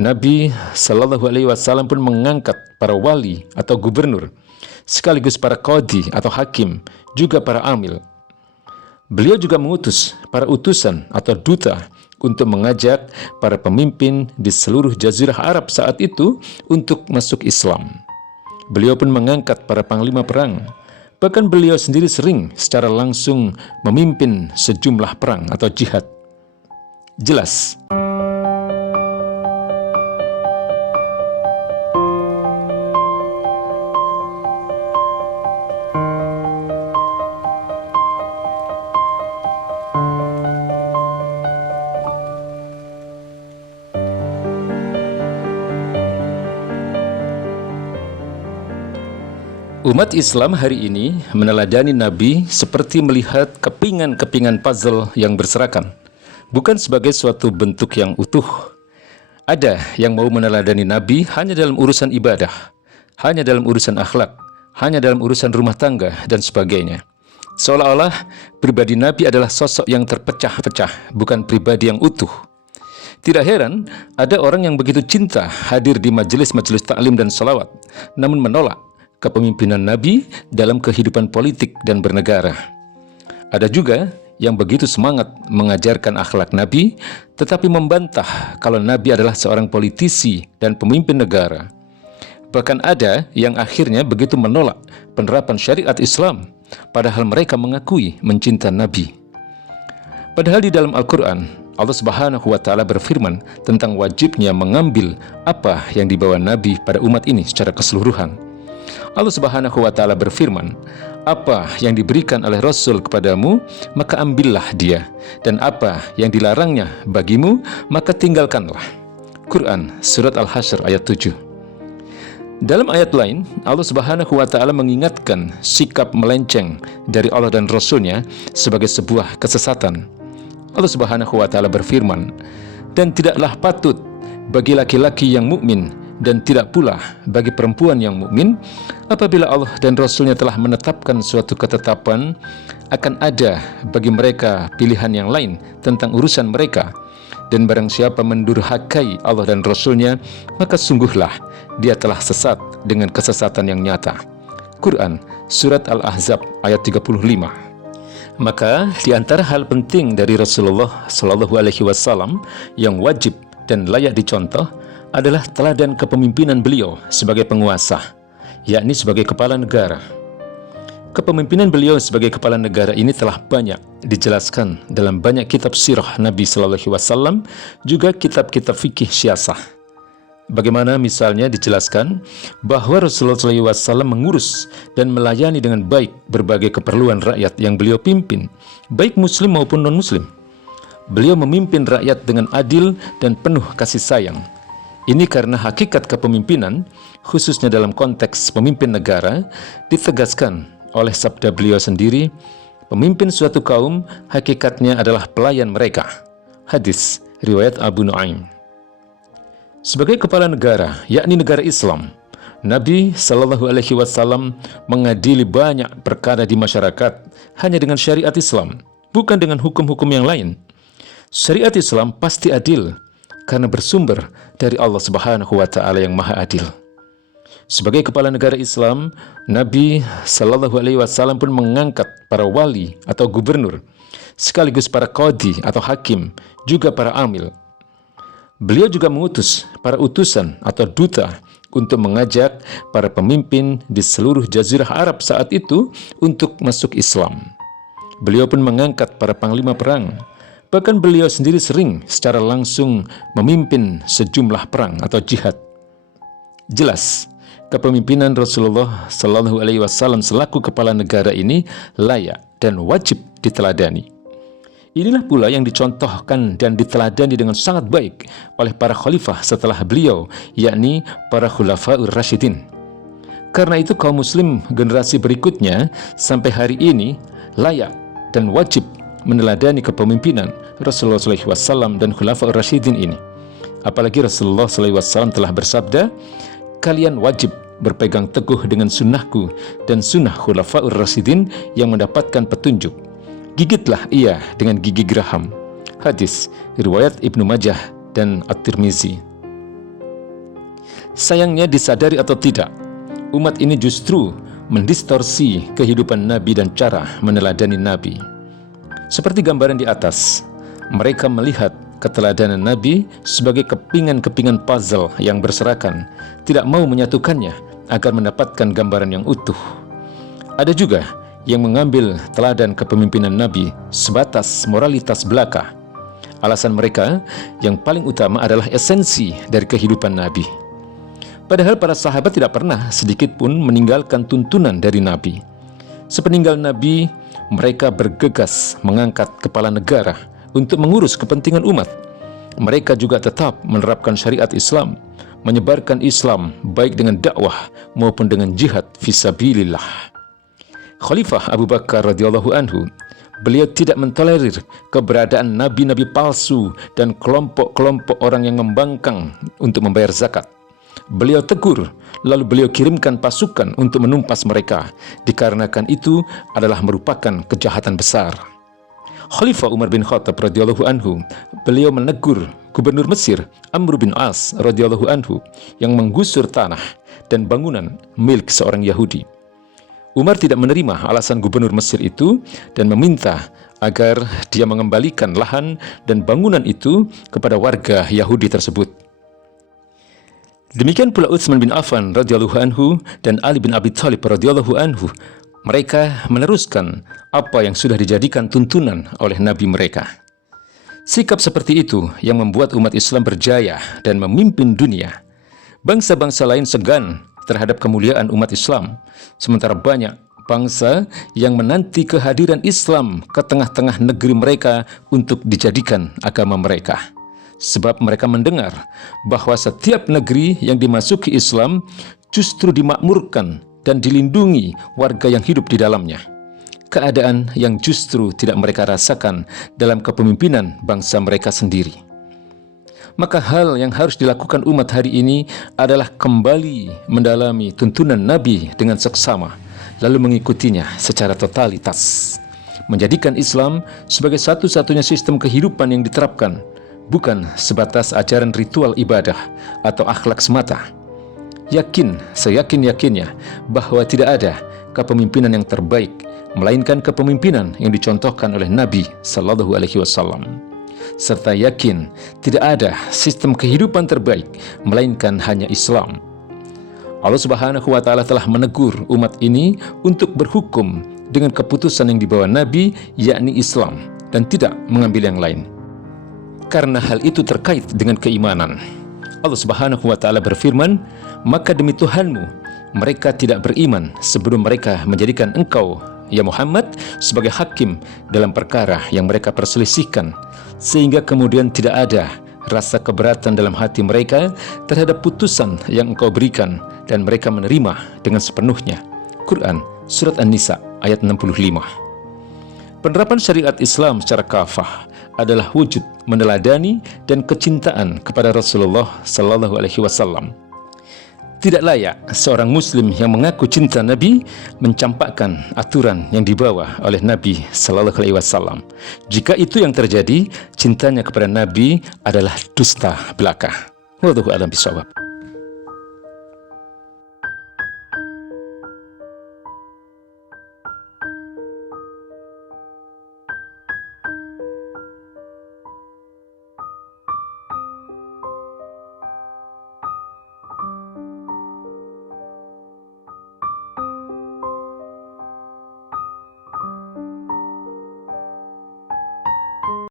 Nabi Shallallahu Alaihi Wasallam pun mengangkat para wali atau gubernur, sekaligus para qadhi atau hakim, juga para amil. Beliau juga mengutus para utusan atau duta untuk mengajak para pemimpin di seluruh jazirah Arab saat itu untuk masuk Islam. Beliau pun mengangkat para panglima perang. Bahkan beliau sendiri sering secara langsung memimpin sejumlah perang atau jihad. Jelas. Umat Islam hari ini meneladani Nabi seperti melihat kepingan-kepingan puzzle yang berserakan, bukan sebagai suatu bentuk yang utuh. Ada yang mau meneladani Nabi hanya dalam urusan ibadah, hanya dalam urusan akhlak, hanya dalam urusan rumah tangga, dan sebagainya. Seolah-olah pribadi Nabi adalah sosok yang terpecah-pecah, bukan pribadi yang utuh. Tidak heran ada orang yang begitu cinta hadir di majelis-majelis taklim dan salawat, namun menolak kepemimpinan Nabi dalam kehidupan politik dan bernegara. Ada juga yang begitu semangat mengajarkan akhlak Nabi, tetapi membantah kalau Nabi adalah seorang politisi dan pemimpin negara. Bahkan ada yang akhirnya begitu menolak penerapan syariat Islam, padahal mereka mengakui mencinta Nabi. Padahal di dalam Al-Quran, Allah Subhanahu wa Ta'ala berfirman tentang wajibnya mengambil apa yang dibawa Nabi pada umat ini secara keseluruhan. Allah Subhanahu wa Ta'ala berfirman, apa yang diberikan oleh Rasul kepadamu, maka ambillah dia, dan apa yang dilarangnya bagimu, maka tinggalkanlah. Quran Surat Al-Hasyr ayat 7. Dalam ayat lain, Allah Subhanahu wa Ta'ala mengingatkan sikap melenceng dari Allah dan Rasulnya sebagai sebuah kesesatan. Allah Subhanahu wa Ta'ala berfirman, dan tidaklah patut bagi laki-laki yang mukmin dan tidak pula bagi perempuan yang mukmin apabila Allah dan Rasulnya telah menetapkan suatu ketetapan akan ada bagi mereka pilihan yang lain tentang urusan mereka, dan barang siapa mendurhakai Allah dan Rasulnya, maka sungguhlah dia telah sesat dengan kesesatan yang nyata. Quran Surat Al-Ahzab ayat 35. Maka di antara hal penting dari Rasulullah Shallallahu Alaihi Wasallam yang wajib dan layak dicontoh adalah teladan kepemimpinan beliau sebagai penguasa, yakni sebagai kepala negara. Kepemimpinan beliau sebagai kepala negara ini telah banyak dijelaskan dalam banyak kitab sirah Nabi Sallallahu Alaihi Wasallam, juga kitab-kitab fikih syiasah. Bagaimana misalnya dijelaskan bahwa Rasulullah Sallallahu Alaihi Wasallam mengurus dan melayani dengan baik berbagai keperluan rakyat yang beliau pimpin, baik muslim maupun non-muslim. Beliau memimpin rakyat dengan adil dan penuh kasih sayang. Ini karena hakikat kepemimpinan, khususnya dalam konteks pemimpin negara, ditegaskan oleh sabda beliau sendiri, pemimpin suatu kaum hakikatnya adalah pelayan mereka. Hadis riwayat Abu Nuaim. Sebagai kepala negara, yakni negara Islam, Nabi Shallallahu Alaihi Wasallam mengadili banyak perkara di masyarakat hanya dengan syariat Islam, bukan dengan hukum-hukum yang lain. Syariat Islam pasti adil karena bersumber dari Allah Subhanahu wa Ta'ala yang Maha Adil. Sebagai kepala negara Islam, Nabi Shallallahu Alaihi Wasallam pun mengangkat para wali atau gubernur, sekaligus para qadhi atau hakim, juga para amil. Beliau juga mengutus para utusan atau duta untuk mengajak para pemimpin di seluruh jazirah Arab saat itu untuk masuk Islam. Beliau pun mengangkat para panglima perang. Bahkan beliau sendiri sering secara langsung memimpin sejumlah perang atau jihad. Jelas, kepemimpinan Rasulullah Shallallahu Alaihi Wasallam selaku kepala negara ini layak dan wajib diteladani. Inilah pula yang dicontohkan dan diteladani dengan sangat baik oleh para khalifah setelah beliau, yakni para khulafaur rasyidin. Karena itu kaum muslim generasi berikutnya sampai hari ini layak dan wajib meneladani kepemimpinan Rasulullah SAW dan Khulafaur Rasyidin ini. Apalagi Rasulullah SAW telah bersabda, kalian wajib berpegang teguh dengan sunnahku dan sunnah Khulafaur Rasyidin yang mendapatkan petunjuk. Gigitlah ia dengan gigi geraham. Hadis riwayat Ibnu Majah dan At-Tirmizi. Sayangnya, disadari atau tidak, umat ini justru mendistorsi kehidupan Nabi dan cara meneladani Nabi. Seperti gambaran di atas, mereka melihat keteladanan Nabi sebagai kepingan-kepingan puzzle yang berserakan, tidak mau menyatukannya agar mendapatkan gambaran yang utuh. Ada juga yang mengambil teladan kepemimpinan Nabi sebatas moralitas belaka. Alasan mereka yang paling utama adalah esensi dari kehidupan Nabi. Padahal para sahabat tidak pernah sedikit pun meninggalkan tuntunan dari Nabi. Sepeninggal Nabi, mereka bergegas mengangkat kepala negara untuk mengurus kepentingan umat. Mereka juga tetap menerapkan syariat Islam, menyebarkan Islam baik dengan dakwah maupun dengan jihad fisabilillah. Khalifah Abu Bakar radhiyallahu anhu, beliau tidak mentolerir keberadaan nabi-nabi palsu dan kelompok-kelompok orang yang membangkang untuk membayar zakat. Beliau tegur, lalu beliau kirimkan pasukan untuk menumpas mereka, dikarenakan itu adalah merupakan kejahatan besar. Khalifah Umar bin Khattab radhiyallahu anhu, beliau menegur Gubernur Mesir Amr bin As radhiyallahu anhu yang menggusur tanah dan bangunan milik seorang Yahudi. Umar tidak menerima alasan Gubernur Mesir itu dan meminta agar dia mengembalikan lahan dan bangunan itu kepada warga Yahudi tersebut. Demikian pula Utsman bin Affan radhiyallahu anhu dan Ali bin Abi Thalib radhiyallahu anhu. Mereka meneruskan apa yang sudah dijadikan tuntunan oleh Nabi mereka. Sikap seperti itu yang membuat umat Islam berjaya dan memimpin dunia. Bangsa-bangsa lain segan terhadap kemuliaan umat Islam, sementara banyak bangsa yang menanti kehadiran Islam ke tengah-tengah negeri mereka untuk dijadikan agama mereka. Sebab mereka mendengar bahwa setiap negeri yang dimasuki Islam justru dimakmurkan dan dilindungi warga yang hidup di dalamnya. Keadaan yang justru tidak mereka rasakan dalam kepemimpinan bangsa mereka sendiri. Maka hal yang harus dilakukan umat hari ini adalah kembali mendalami tuntunan Nabi dengan seksama, lalu mengikutinya secara totalitas. Menjadikan Islam sebagai satu-satunya sistem kehidupan yang diterapkan, bukan sebatas ajaran ritual ibadah atau akhlak semata. Yakin, seyakin-yakinnya bahwa tidak ada kepemimpinan yang terbaik melainkan kepemimpinan yang dicontohkan oleh Nabi Sallallahu Alaihi Wasallam. Serta yakin tidak ada sistem kehidupan terbaik melainkan hanya Islam. Allah Subhanahu wa Ta'ala telah menegur umat ini untuk berhukum dengan keputusan yang dibawa Nabi, yakni Islam, dan tidak mengambil yang lain. Karena hal itu terkait dengan keimanan. Allah Subhanahu wa Ta'ala berfirman, "Maka demi Tuhanmu, mereka tidak beriman sebelum mereka menjadikan engkau, ya Muhammad, sebagai hakim dalam perkara yang mereka perselisihkan, sehingga kemudian tidak ada rasa keberatan dalam hati mereka terhadap putusan yang engkau berikan, dan mereka menerima dengan sepenuhnya." Quran Surat An-Nisa ayat 65. Penerapan syariat Islam secara kafah adalah wujud meneladani dan kecintaan kepada Rasulullah Sallallahu Alaihi Wasallam. Tidak layak seorang Muslim yang mengaku cinta Nabi mencampakkan aturan yang dibawa oleh Nabi Sallallahu Alaihi Wasallam. Jika itu yang terjadi, cintanya kepada Nabi adalah dusta belaka. Wallahu a'lam bishawab.